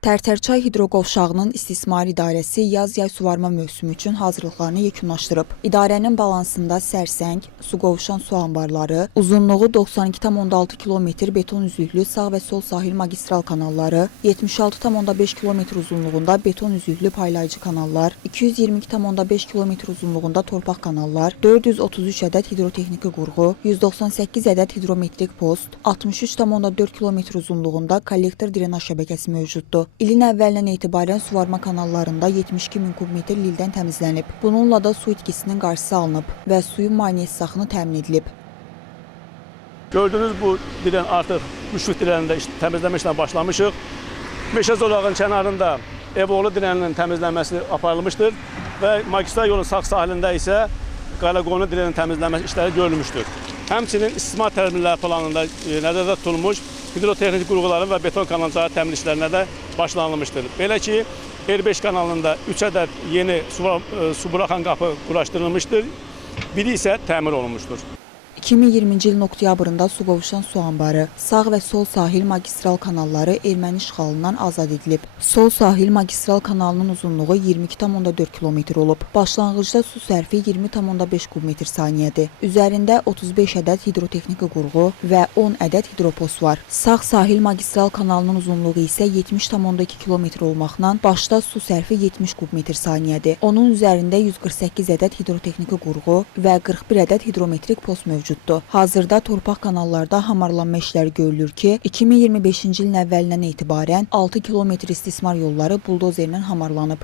Tərtərçay hidroqovşağının istismar idarəsi yaz-yay suvarma mövsümü üçün hazırlıqlarını yekunlaşdırıb. İdarənin balansında Sərsəng, su qovşan su anbarları, uzunluğu 92,6 km beton üzüklü sağ və sol sahil magistral kanalları, 76,5 km uzunluğunda beton üzüklü paylayıcı kanallar, 222,5 km uzunluğunda torpaq kanallar, 433 ədəd hidrotexniki qurğu, 198 ədəd hidrometrik post, 63,4 km uzunluğunda kollektor drenaj şəbəkəsi mövcuddur. İlin əvvəlindən etibarən suvarma kanallarında 72.000 kubmetr lildən təmizlənib. Bununla da su itkisinin qarşısı alınıb və suyun maneəsiz axını təmin edilib. Gördüyünüz bu diren artıq müşfiq direnində təmizləmə işlərinə başlamışıq. Meşə zolağın kənarında Evoğlu direninin təmizlənməsi aparılmışdır və magistral yolun sağ sahilində isə Qaraqoyunlu direnin təmizlənməsi işləri görülmüşdür. Həmçinin istismar tədbirləri planında nəzərdə tutulmuş hidrotexnik qurğuların və beton kanalları təmin işlərinə də başlanılmışdır. Belə ki, R5 kanalında 3 ədəd yeni su buraxan qapı quraşdırılmışdır, biri isə təmir olunmuşdur. 2020-ci ilin oktyabrında su qovuşan su anbarı, sağ və sol sahil magistral kanalları erməni işğalından azad edilib. Sol sahil magistral kanalının uzunluğu 22,4 km olub. Başlanğıcda su sərfi 20,5 kubmetr saniyədir. Üzərində 35 ədəd hidrotexniki qurğu və 10 ədəd hidropos var. Sağ sahil magistral kanalının uzunluğu isə 70,2 km olmaqla başda su sərfi 70 kubmetr saniyədir. Onun üzərində 148 ədəd hidrotexniki qurğu və 41 ədəd hidrometrik post mövcuddur. Hazırda torpaq kanallarda hamarlanma işləri görülür ki, 2025-ci ilin əvvəlindən etibarən 6 km istismar yolları buldozerlə hamarlanıb.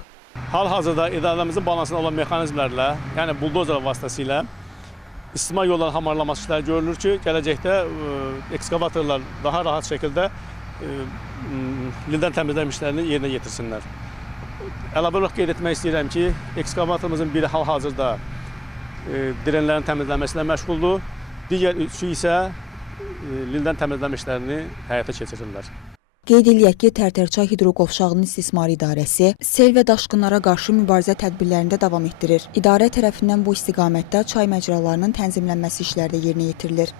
Hal-hazırda idarəmizin balansında olan mexanizmlərlə, yəni buldozer vasitəsilə istismar yollarının hamarlanması işləri görülür ki, gələcəkdə ekskavatorlar daha rahat şəkildə lildən təmizləmə işlərini yerinə yetirsinlər. Əlavə olaraq qeyd etmək istəyirəm ki, ekskavatorumuzun biri hal-hazırda direnlərin təmizlənməsilə məşğuldur. Digər üçü isə lildən təmizləmə işlərini həyata keçirirlər. Qeyd eləyək ki, Tərtərçay hidroqovşağının istismar idarəsi sel və daşqınlara qarşı mübarizə tədbirlərində davam etdirir. İdarə tərəfindən bu istiqamətdə çay məcralarının tənzimlənməsi işləri də yerinə yetirilir.